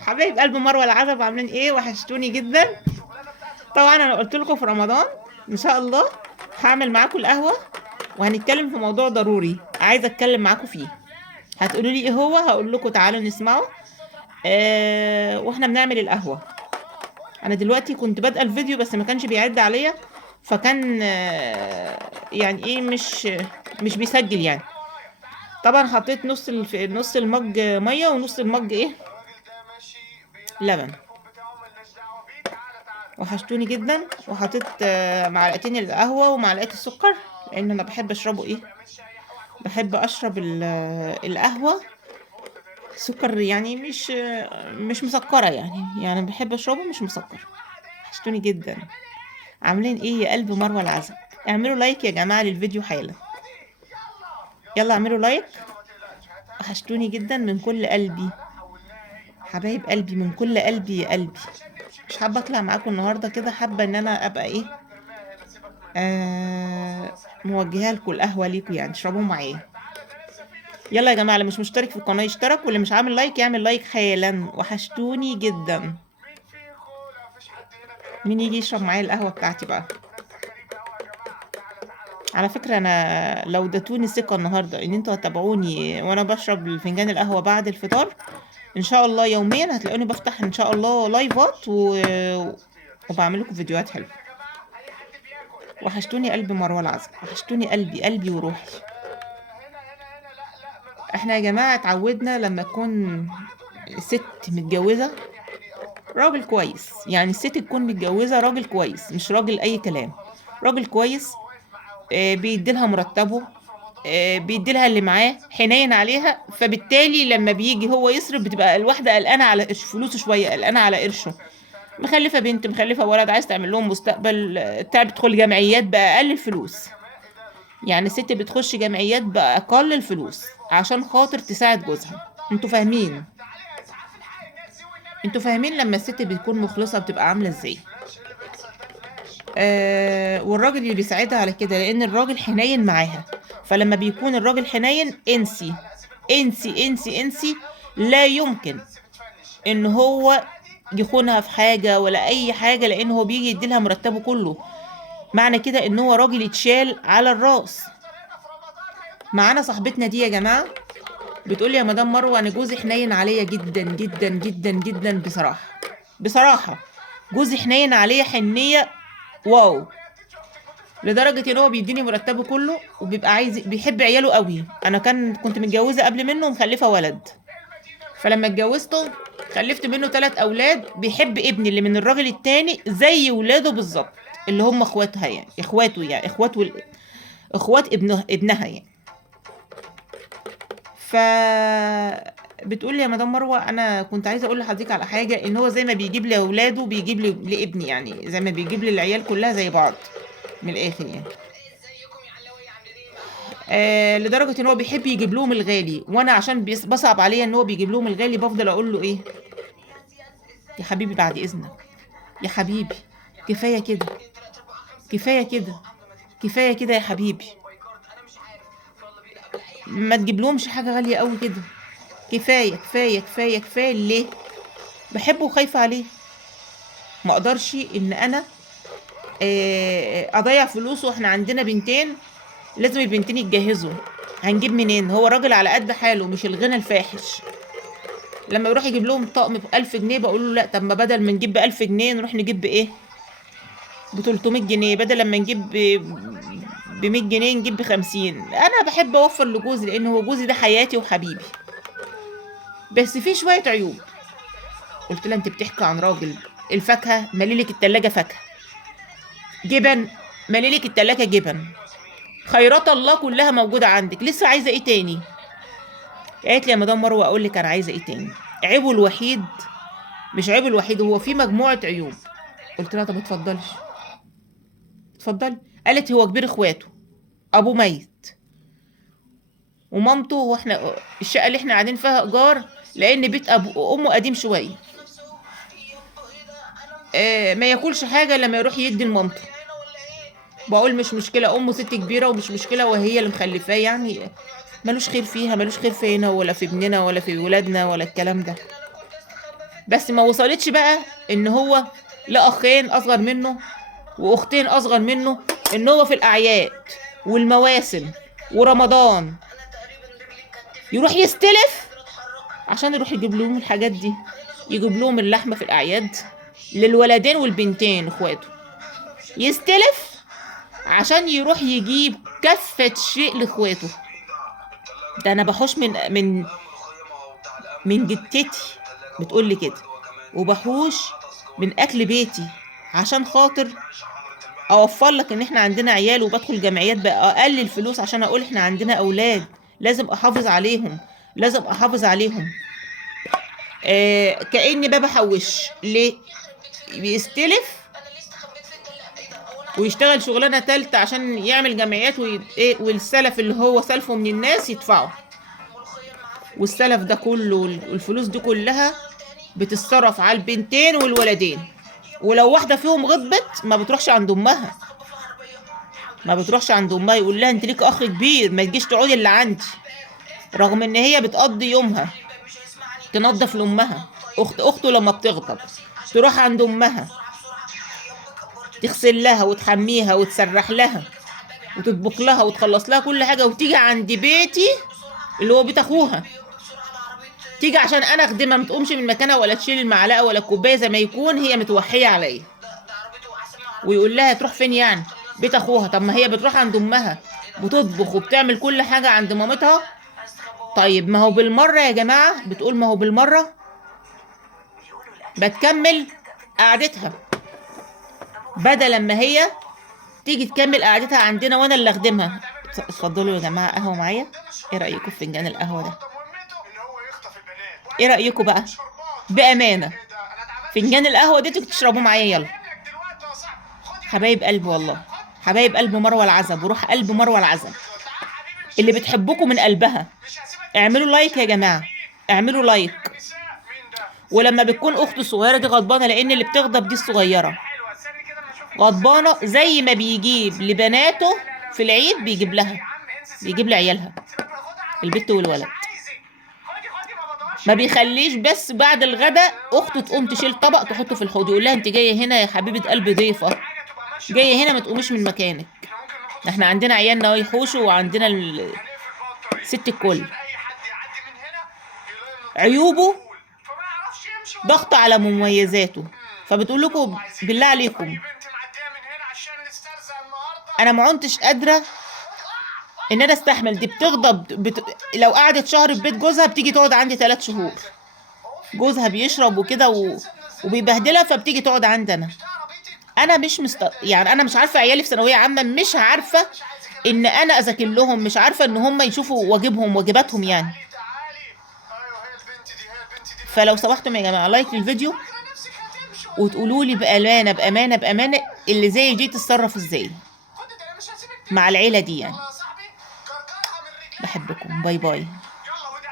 حبايب قلب مروه العزب، عاملين ايه؟ وحشتوني جدا. طبعا انا قلت لكم في رمضان ان شاء الله هعمل معاكم القهوه، وهنتكلم في موضوع ضروري عايزه اتكلم معاكم فيه. هتقولوا لي ايه هو؟ هقول لكم تعالوا نسمعه. واحنا بنعمل القهوه. انا دلوقتي كنت بادئه الفيديو بس ما كانش بيعد عليا، فكان يعني ايه، مش بيسجل يعني. طبعا حطيت نص المج ميه ونص المج ايه، لبن. وحشتوني جدا. وحطيت معلقتين القهوة ومعلقة السكر، لان انا بحب اشربه ايه، بحب اشرب القهوة سكر يعني، مش مسكرة يعني بحب اشربه مش مسكر. وحشتوني جدا. عاملين ايه يا قلب مروة العزب؟ اعملوا لايك يا جماعة للفيديو حالا، يلا اعملوا لايك. وحشتوني جدا من كل قلبي، حبايب قلبي من كل قلبي يا قلبي. مش حابة اطلع معاكم النهاردة كده، حابة ان انا ابقى ايه، موجهه لكم القهوه ليكم يعني تشربوا معايا. يلا يا جماعه، اللي مش مشترك في القناه يشترك، واللي مش عامل لايك يعمل لايك حالا. وحشتوني جدا. مين يجي يشرب معايا القهوه بتاعتي بقى؟ على فكره انا لو اديتوني ثقه النهارده ان انتوا هتتابعوني وانا بشرب فنجان القهوه بعد الفطار، ان شاء الله يوميا هتلاقوني بفتح ان شاء الله لايفات وبعمل لكم فيديوهات حلوه. وحشتوني قلبي مروه العزب، وحشتوني قلبي قلبي وروحي. احنا يا جماعة اتعودنا لما تكون ست متجوزة راجل كويس، يعني الست تكون متجوزة راجل كويس، مش راجل اي كلام، راجل كويس. بيديلها مرتبه، بيديلها اللي معاه، حنين عليها. فبالتالي لما بيجي هو يصرف بتبقى الواحدة قلقانة على فلوسه شوية، قلقانة على قرشه. مخلفة بنت، مخلفة ولد، عايز تعمل لهم مستقبل، تدخل جمعيات بأقل الفلوس. يعني الست بتخش جمعيات بأقل الفلوس عشان خاطر تساعد جوزها. انتوا فاهمين؟ انتوا فاهمين لما الست بتكون مخلصة بتبقى عاملة ازاي؟ والراجل اللي بيساعدها على كده، لان الراجل حنين معاها. فلما بيكون الراجل حنين، انسي انسي انسي انسي، لا يمكن ان هو يخونها في حاجة ولا اي حاجة، لان هو بيجي يديلها مرتبه كله. معنى كده ان هو راجل يتشال على الراس. معانا صاحبتنا دي يا جماعة بتقولي يا مدام مروة انا جوزي حنين عليا جدا جدا جدا جدا، بصراحة بصراحة جوزي حنين عليا حنية واو، لدرجة ان هو بيديني مرتبه كله وبيبقى عايز، بيحب عياله قوي. انا كنت متجوزة قبل منه ومخلفة ولد، فلما اتجوزته خلفت منه 3 اولاد. بيحب ابني اللي من الراجل التاني زي ولاده بالظبط، اللي هم اخواتها يعني، اخواته يعني اخوات ابنها يعني. ف بتقول لي يا مدام مروه انا كنت عايزه اقول لحضرتك على حاجه، ان هو زي ما بيجيب لي اولاده بيجيب لي لابني، يعني زي ما بيجيب لي العيال كلها زي بعض، من الاخر يعني. لدرجه ان هو بيحب يجيب لهم الغالي، وانا عشان بصعب عليا ان هو بيجيب لهم الغالي بفضل اقول له ايه، يا حبيبي بعد اذنك، يا حبيبي كفايه كده، كفايه كده، كفايه كده يا حبيبي، ما تجيب لهمش حاجه غاليه قوي كده، كفايه كفايه كفايه كفايه. ليه؟ بحبه وخايفه عليه. ما اقدرش ان انا اضيع فلوسه. واحنا عندنا بنتين، لازم البنتين يتجهزوا. هنجيب منين؟ هو راجل على قد حاله، مش الغنى الفاحش. لما يروح يجيب لهم طقم ب1000 جنيه بقول له لا، طب ما بدل ما نجيب ب1000 جنيه نروح نجيب بايه، ب300 جنيه. بدل لما نجيب ب100 جنيه نجيب ب50. انا بحب اوفر لجوزي لان هو جوزي ده حياتي وحبيبي، بس في شويه عيوب. قلت لها انت بتحكي عن راجل، الفاكهه ماليلك التلاجة فاكهه، جبن ماليلك التلاجة جبن، خيرات الله كلها موجودة عندك، لسه عايزة ايه تاني؟ قالت لي يا مدام مروة اقول لك انا عايزة ايه تاني. عيبه الوحيد، مش عيبه الوحيد، هو في مجموعة عيوب. قلت لها طب اتفضلي، اتفضلي. قالت هو كبير اخواته، ابوه ميت ومامته، واحنا الشقة اللي احنا قاعدين فيها ايجار، لان بيت ابو امه قديم شوية. ما ياكلش حاجة لما يروح يدي لمامته. بقول مش مشكلة، امه ست كبيرة ومش مشكلة، وهي اللي مخلفاه يعني، ملوش خير فيها، ملوش خير فينا ولا في ابننا ولا في ولادنا ولا الكلام ده. بس ما وصلتش بقى ان هو لا اخين اصغر منه واختين اصغر منه، ان هو في الاعياد والمواسم ورمضان يروح يستلف عشان يروح يجيب لهم الحاجات دي، يجيب لهم اللحمه في الاعياد للولدين والبنتين اخواته، يستلف عشان يروح يجيب كفة شيء لاخواته. ده انا بحوش من جدتي بتقول لي كده، وبحوش من اكل بيتي عشان خاطر اوفر لك ان احنا عندنا عيال، وبدخل جمعيات بقى اقلل فلوس عشان اقول احنا عندنا اولاد لازم احافظ عليهم، لازم احافظ عليهم. كأني بابا حوش ليه بيستلف ويشتغل شغلانه تالتة عشان يعمل جمعيات والسلف اللي هو سلفه من الناس يدفعه، والسلف ده كله والفلوس دي كلها بتتصرف على البنتين والولدين. ولو واحده فيهم غضبت ما بتروحش عند امها، ما بتروحش عند امها، يقول لها انت ليك اخ كبير ما تجيش تقعدي اللي عندي، رغم ان هي بتقضي يومها تنظف لامها. اخته لما بتغضب تروح عند امها تغسل لها وتحميها وتسرح لها وتطبخ لها وتخلص لها كل حاجه، وتيجي عند بيتي اللي هو بيت اخوها تيجي عشان انا اخدمها، ما تقومش من مكانها ولا تشيل المعلقه ولا الكوبايه زي ما يكون هي متوحيه عليا. ويقول لها تروح فين يعني؟ بيت اخوها. طب ما هي بتروح عند امها بتطبخ وبتعمل كل حاجه عند مامتها. طيب ما هو بالمره يا جماعه، بتقول ما هو بالمره بتكمل قعدتها، بدل ما هي تيجي تكمل قعدتها عندنا وانا اللي اخدمها. اتفضلوا يا جماعه قهوه معايا. ايه رايكم في فنجان القهوه ده؟ ايه رايكم بقى بامانه فنجان القهوه ده تشربوه معايا؟ يلا حبايب قلبي، والله حبايب قلب مروه العزب وروح قلب مروه العزب اللي بتحبكم من قلبها، اعملوا لايك يا جماعه، اعملوا لايك. ولما بتكون اخته الصغيره دي غضبانه، لان اللي بتغضب دي الصغيره غضبانه، زي ما بيجيب لبناته في العيد بيجيب لها، بيجيب لعيالها البت والولد، ما بيخليش بس بعد الغداء اخته تقوم تشيل طبق تحطه في الحوض، يقول لها انت جايه هنا يا حبيبه قلبي ضيفه، جايه هنا ما تقوميش من مكانك، احنا عندنا عيالنا يحوشوا وعندنا ست الكل. عيوبه ضغط على مميزاته. فبتقول لكم بالله عليكم انا ما عنتش قادره ان انا استحمل دي، بتغضب لو قعدت شهر في بيت جوزها بتيجي تقعد عندي 3 شهور، جوزها بيشرب وكده وبيبهدلها، فبتيجي تقعد عندي انا مش يعني انا مش عارفه عيالي في ثانويه عامه، مش عارفه ان انا اذاكر لهم، مش عارفه ان هم يشوفوا واجباتهم يعني. فلو سمحتم يا جماعه لايك للفيديو وتقولوا لي بامانه اللي زي دي تتصرف ازاي مع العيله دي يعني. بحبكم، باي باي.